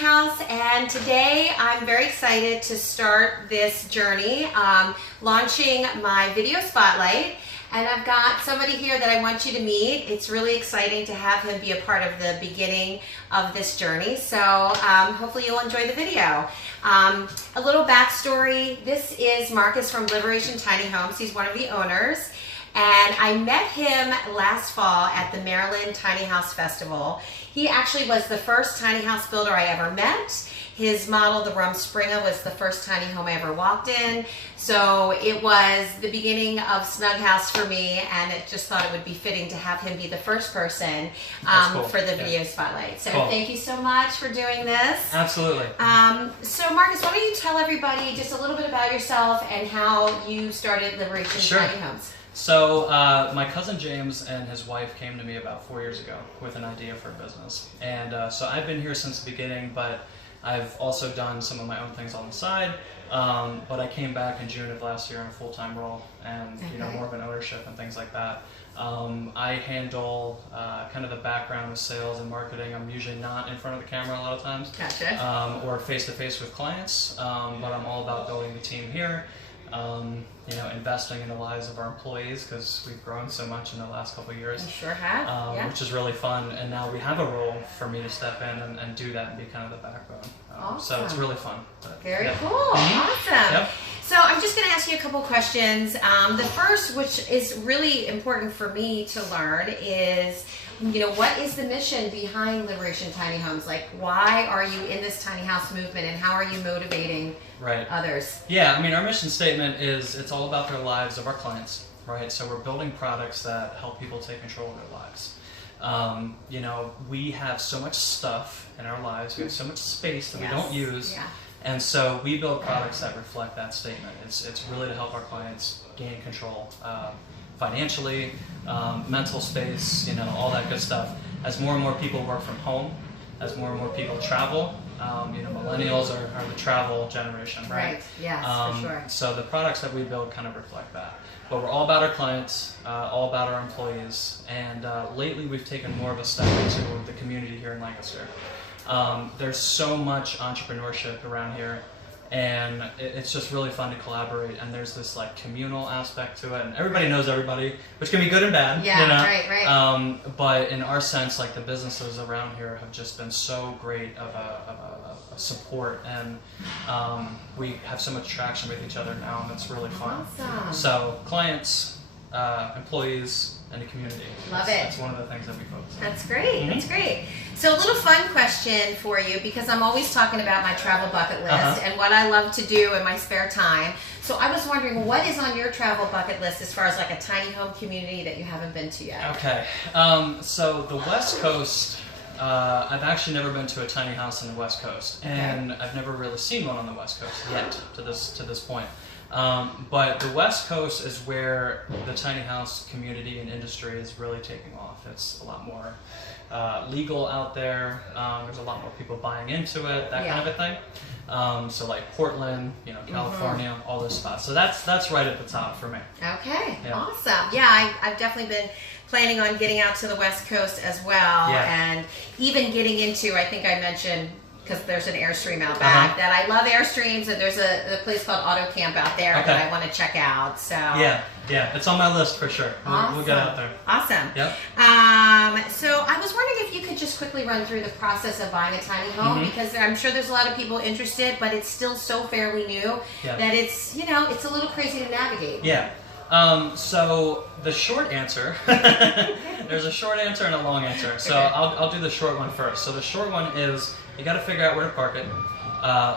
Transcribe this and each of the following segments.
House, and today I'm very excited to start this journey, launching my video spotlight. And I've got somebody here that I want you to meet. It's really exciting to have him be a part of the beginning of this journey. So hopefully you'll enjoy the video. A little backstory. This is Marcus from Liberation Tiny Homes. He's one of the owners. And I met him last fall at the Maryland Tiny House Festival. He actually was the first tiny house builder I ever met. His model, the Rumspringa, was the first tiny home I ever walked in. So it was the beginning of Snug House for me, and it just thought it would be fitting to have him be the first person cool. for the video spotlight. So cool. Thank you so much for doing this. Absolutely. So Marcus, why don't you tell everybody just a little bit about yourself and how you started Liberation Tiny Homes? So my cousin James and his wife came to me about 4 years ago with an idea for a business. And so I've been here since the beginning, but I've also done some of my own things on the side. But I came back in June of last year in a full-time role and more of an ownership and things like that. I handle kind of the background of sales and marketing. I'm usually not in front of the camera a lot of times. Gotcha. Or face-to-face with clients, but I'm all about building the team here. Investing in the lives of our employees because we've grown so much in the last couple of years. We sure have, which is really fun. And now we have a role for me to step in and do that and be kind of the backbone. Awesome. So it's really fun. Very cool. Awesome. Yep. So I'm just going to ask you a couple questions. The first, which is really important for me to learn, is what is the mission behind Liberation Tiny Homes? Like, why are you in this tiny house movement, and how are you motivating others? Yeah, I mean, our mission statement is it's all about the lives of our clients, right? So we're building products that help people take control of their lives. We have so much stuff in our lives. We have so much space that we don't use. Yeah. And so we build products that reflect that statement. It's really to help our clients gain control financially, mental space, all that good stuff. As more and more people work from home, as more and more people travel, millennials are the travel generation, right? Right, yes, for sure. So the products that we build kind of reflect that. But we're all about our clients, all about our employees, and lately we've taken more of a step into the community here in Lancaster. There's so much entrepreneurship around here, and it's just really fun to collaborate, and there's this like communal aspect to it, and everybody knows everybody, which can be good and bad. Yeah, right. But in our sense, like the businesses around here have just been so great of a support, and we have so much traction with each other now, and it's really fun. Awesome. So clients, employees, and the community. Love it. That's one of the things that we focus on. That's great. That's great. So a little fun question for you, because I'm always talking about my travel bucket list and what I love to do in my spare time. So I was wondering, what is on your travel bucket list as far as like a tiny home community that you haven't been to yet? Okay. So the West Coast, I've actually never been to a tiny house on the West Coast, and I've never really seen one on the West Coast yet to this point. But the West Coast is where the tiny house community and industry is really taking off. It's a lot more legal out there. There's a lot more people buying into it, that kind of a thing. So like Portland, California, all those spots. So that's right at the top for me. Okay, awesome. Yeah, I've definitely been planning on getting out to the West Coast as well, and even getting into, I think I mentioned, because there's an Airstream out back, that I love Airstreams, and there's a place called Auto Camp out there that I want to check out. So yeah, it's on my list for sure. Awesome. We'll get out there. Awesome. Yep. So I was wondering if you could just quickly run through the process of buying a tiny home, because I'm sure there's a lot of people interested, but it's still so fairly new that it's it's a little crazy to navigate. Yeah. So the short answer, there's a short answer and a long answer. So I'll do the short one first. So the short one is you got to figure out where to park it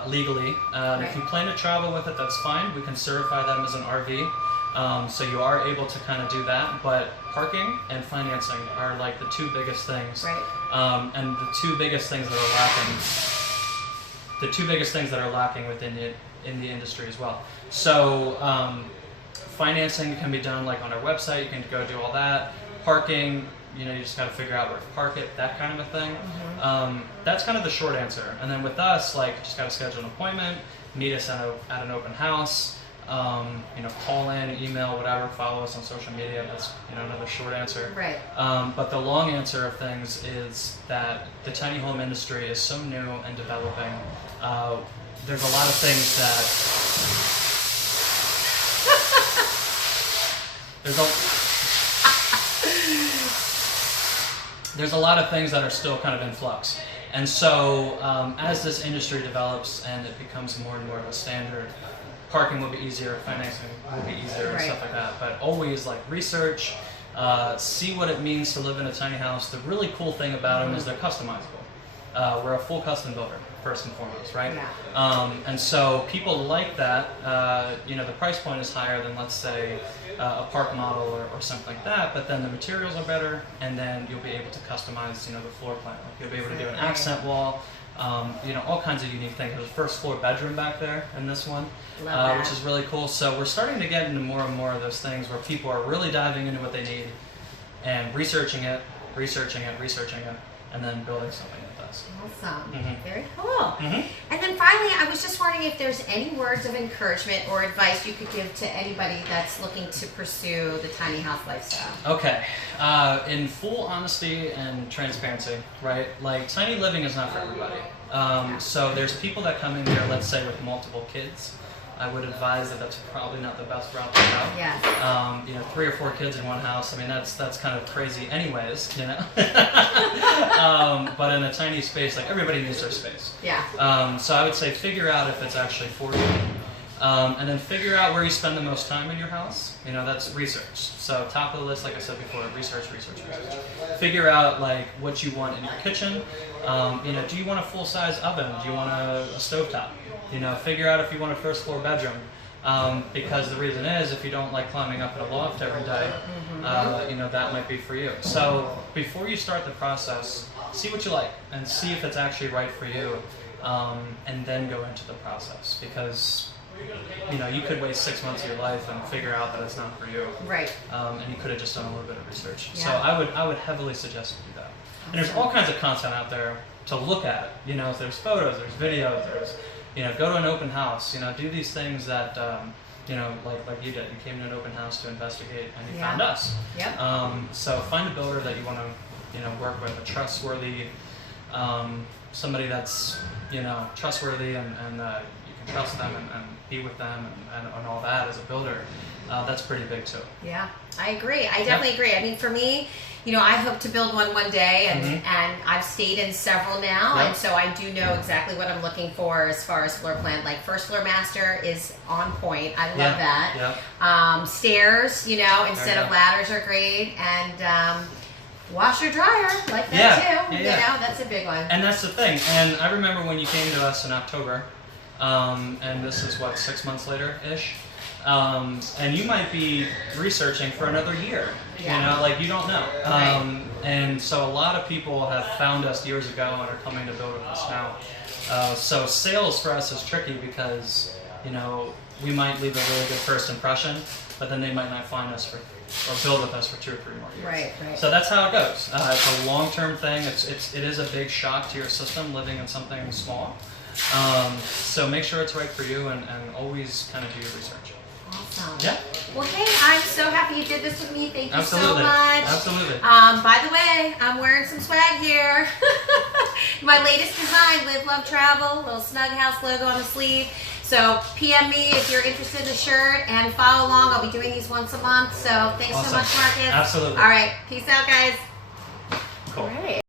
legally. If you plan to travel with it, that's fine. We can certify them as an RV. So you are able to kind of do that. But parking and financing are like the two biggest things. Right. And the two biggest things that are lacking. The two biggest things that are lacking within in the industry as well. So. Financing can be done like on our website. You can go do all that. Parking, you just got to figure out where to park it, that kind of a thing. That's kind of the short answer. And then with us, like, just got to schedule an appointment, meet us at an open house, call in, email, whatever, follow us on social media. That's another short answer. Right. But the long answer of things is that the tiny home industry is so new and developing. There's a lot of things that there's a lot of things that are still kind of in flux. And so as this industry develops and it becomes more and more of a standard, parking will be easier, financing will be easier, and stuff like that. But always research, see what it means to live in a tiny house. The really cool thing about them is they're customizable. We're a full custom builder, first and foremost, right? Yeah. And so people like that. The price point is higher than, let's say, a park model or something like that, but then the materials are better, and then you'll be able to customize, the floor plan. You'll be able to do an accent wall, all kinds of unique things. There's a first floor bedroom back there in this one, which is really cool. So we're starting to get into more and more of those things where people are really diving into what they need and researching it, and then building something with us. Awesome. Mm-hmm. Very cool. Mm-hmm. And then finally, I was just wondering if there's any words of encouragement or advice you could give to anybody that's looking to pursue the tiny house lifestyle. Okay. In full honesty and transparency, right? Tiny living is not for everybody. So there's people that come in here, let's say, with multiple kids. I would advise that that's probably not the best route to go. Yes. 3 or 4 kids in one house. I mean, that's kind of crazy, anyways. But in a tiny space, everybody needs their space. Yeah. So I would say figure out if it's actually for you, and then figure out where you spend the most time in your house. That's research. So top of the list, like I said before, research. Figure out what you want in your kitchen. Do you want a full-size oven? Do you want a stovetop? Figure out if you want a first floor bedroom, because the reason is if you don't like climbing up in a loft every day, that might be for you. So before you start the process, see what you like and see if it's actually right for you, and then go into the process, because you could waste 6 months of your life and figure out that it's not for you. Right. And you could have just done a little bit of research. Yeah. So I would heavily suggest you do that. And there's all kinds of content out there to look at. There's photos, there's videos, there's go to an open house. Do these things that like you did. You came to an open house to investigate, and you found us. Yep. So find a builder that you want to work with, a trustworthy, somebody that's trustworthy and you can trust them and be with them and all that as a builder. That's pretty big too. Yeah, I agree. I definitely agree. I mean, for me, I hope to build one day, and I've stayed in several now, and so I do know exactly what I'm looking for as far as floor plan. First floor master is on point. I love that. Yeah. Stairs, instead of ladders are great, and washer dryer like that too. That's a big one. And that's the thing. And I remember when you came to us in October, and this is 6 months later ish. And you might be researching for another year, you don't know. And so a lot of people have found us years ago and are coming to build with us now. So sales for us is tricky because, we might leave a really good first impression, but then they might not find us or build with us for 2 or 3 more years. Right. So that's how it goes. It's a long-term thing. It is a big shock to your system living in something small. So make sure it's right for you and always kind of do your research. Awesome. Yeah. Well, hey, I'm so happy you did this with me. Thank you so much. Absolutely. By the way, I'm wearing some swag here. My latest design, Live, Love, Travel, little Snug House logo on the sleeve. So PM me if you're interested in the shirt and follow along. I'll be doing these once a month. So thanks so much, Marcus. Absolutely. All right. Peace out, guys.